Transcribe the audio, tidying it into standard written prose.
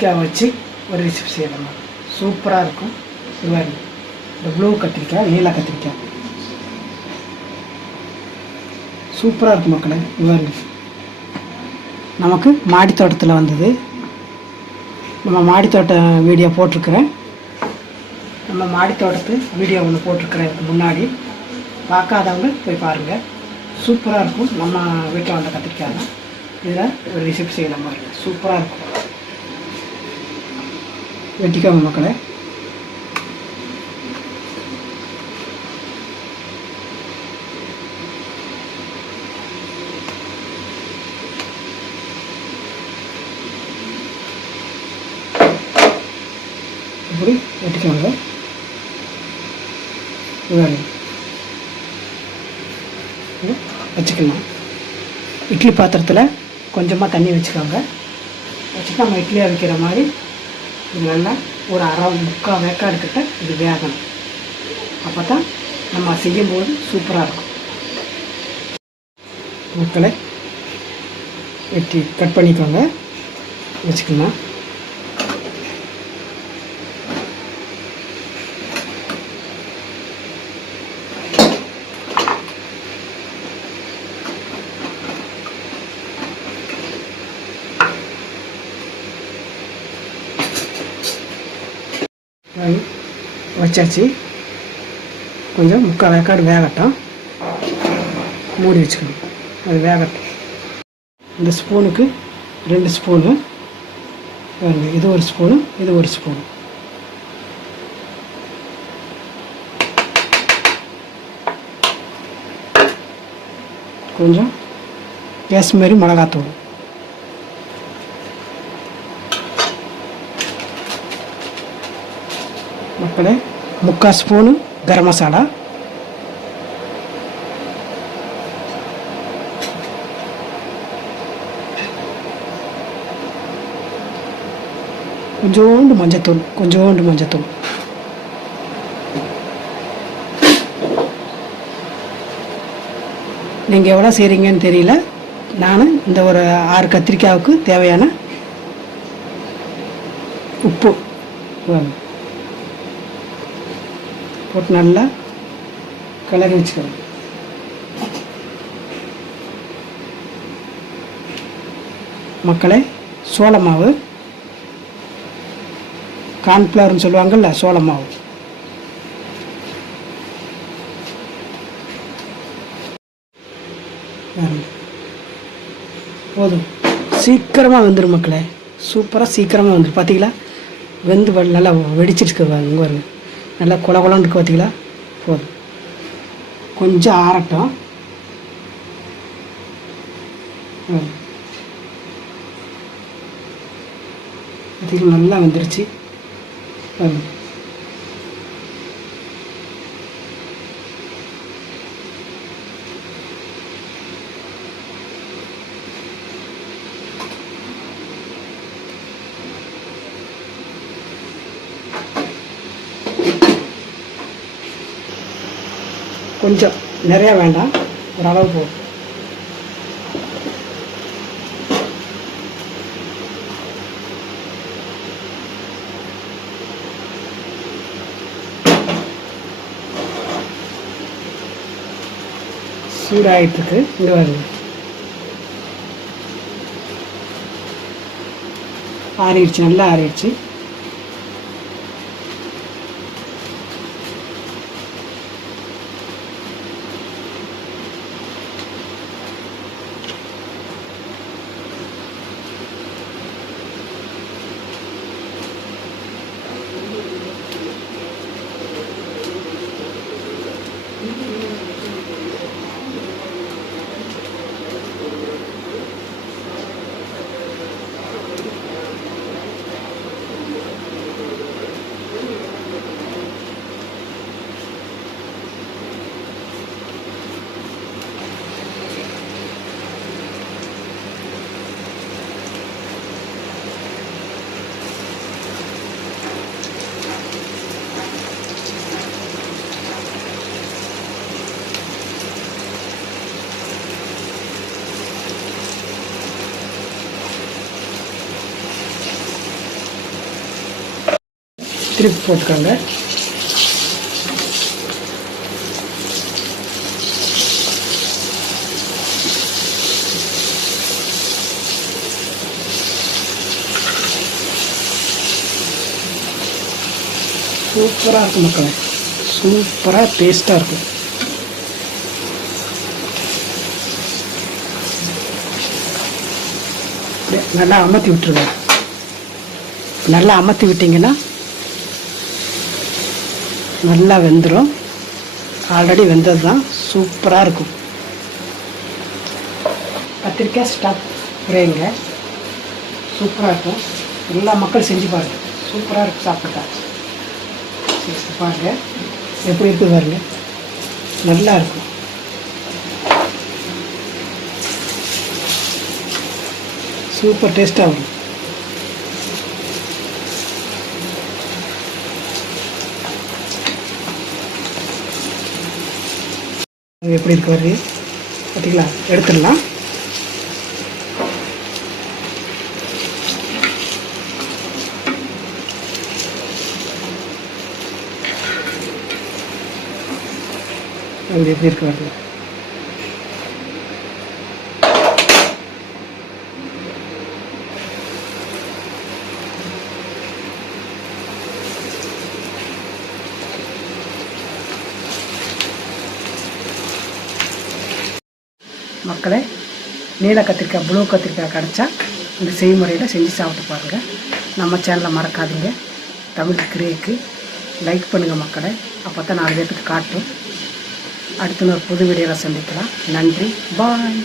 கத்திரிக்காய் வச்சு ஒரு ரெசிபி செய்யலாம். சூப்பராக இருக்கும். இது மாதிரி இந்த ப்ளூ கத்திரிக்காய், நீல கத்திரிக்காய் சூப்பராக இருக்கும் மக்களே. இது மாதிரி நமக்கு மாடி தோட்டத்தில் வந்தது. நம்ம மாடி தோட்டம் வீடியோ போட்டிருக்கிறேன். நம்ம மாடி தோட்டத்து வீடியோ ஒன்று போட்டிருக்கிறேன் முன்னாடி. பார்க்காதவங்க போய் பாருங்கள். சூப்பராக இருக்கும். நம்ம வீட்டில் வந்த கத்திரிக்காய் தான். இதில் ஒரு ரெசிபி செய்யலாம் பாருங்கள். சூப்பராக இருக்கும். வெட்டிக்காம மக்களே. இப்படி வெட்டிக்காங்க. வச்சுக்கலாம். இட்லி பாத்திரத்தில் கொஞ்சமாக தண்ணி வச்சுக்கோங்க. வச்சுட்டு நம்ம இட்லியாக வைக்கிற மாதிரி இது நல்லா ஒரு முக்கால் வேக்காடு கிட்ட இது வேகணும். அப்போ தான் நம்ம செய்யும்போது சூப்பராக இருக்கும். மக்களை வெட்டி கட் பண்ணிக்கோங்க. வச்சுக்கலாம். வச்சாச்சு. கொஞ்சம் முக்கால் வேக்காடு வேகட்டும். மூடி வச்சுக்கணும். அது வேகட்டும். இந்த ஸ்பூனுக்கு 2 ஸ்பூனு பாருங்கள். இது ஒரு ஸ்பூனு, இது ஒரு ஸ்பூனு. கொஞ்சம் காஷ்மீரி மிளகாத்தூள். மக்களே, 3/4 ஸ்பூனு கரம் மசாலா. கொஞ்சோண்டு மஞ்சத்தூள். நீங்கள் எவ்வளோ செய்கிறீங்கன்னு தெரியல. நான் இந்த ஒரு 6 கத்திரிக்காய்க்கு தேவையான உப்பு போட்டு நல்லா கிளறி வச்சுக்கணும். மக்களே, சோள மாவு, கார்ன்ஃப்ளவர்னு சொல்லுவாங்கள்ல, சோள மாவு. போதும். சீக்கிரமாக வந்துடும் மக்களே. சூப்பராக சீக்கிரமாக வந்துடும். பார்த்தீங்களா, வெந்து நல்லா வெடிச்சிருக்கு. இங்கே வருங்க. நல்லா குளகுலன்னு இருக்கு. பார்த்தீங்களா. போதும். கொஞ்சம் ஆறட்டும். பார்த்தீங்களா, நல்லா வந்துருச்சு. கொஞ்சம் நிறையா வேண்டாம், ஓரளவு போதும். சூடாயிட்டுருக்கு. இங்கே வருங்க. ஆறிடுச்சு, நல்லா ஆறிடுச்சு. திருப்பி போட்டுக்கோங்க. சூப்பராக இருக்கும் மக்களே, சூப்பராக டேஸ்ட்டாக இருக்கும். நல்லா அமர்த்தி விட்டுருங்க. நல்லா அமர்த்தி விட்டிங்கன்னா நல்லா வெந்துடும். ஆல்ரெடி வெந்தது தான், சூப்பராக இருக்கும். கத்திரிக்காய் ஸ்டஃப் ஃப்ரைங்க சூப்பராக இருக்கும். எல்லா மக்கள் செஞ்சு பாருங்கள், சூப்பராக இருக்கும். சாப்பிட்டா பாருங்கள் எப்படி இருக்குது பாருங்க, நல்லா இருக்கும். சூப்பர் டேஸ்ட்டாக வரும். எப்படி இருக்கு பாருங்க, பார்த்தீங்களா? எடுத்துடலாம். அது எப்படி இருக்கு பாருங்க. மக்களே, நீல கத்திரிக்காய் ப்ளூ கத்திரிக்காய் கிடச்சா இந்த செய்முறையில் செஞ்சு சாப்பிட்டு பாருங்கள். நம்ம சேனலை மறக்காதீங்க. தமிழ் கிரேக்கு லைக் பண்ணுங்கள் மக்களே, அப்போ தான் 4 பேருக்கு காட்டும். அடுத்த ஒரு புது வீடியோவில் சந்திக்கலாம். நன்றி, பாய்.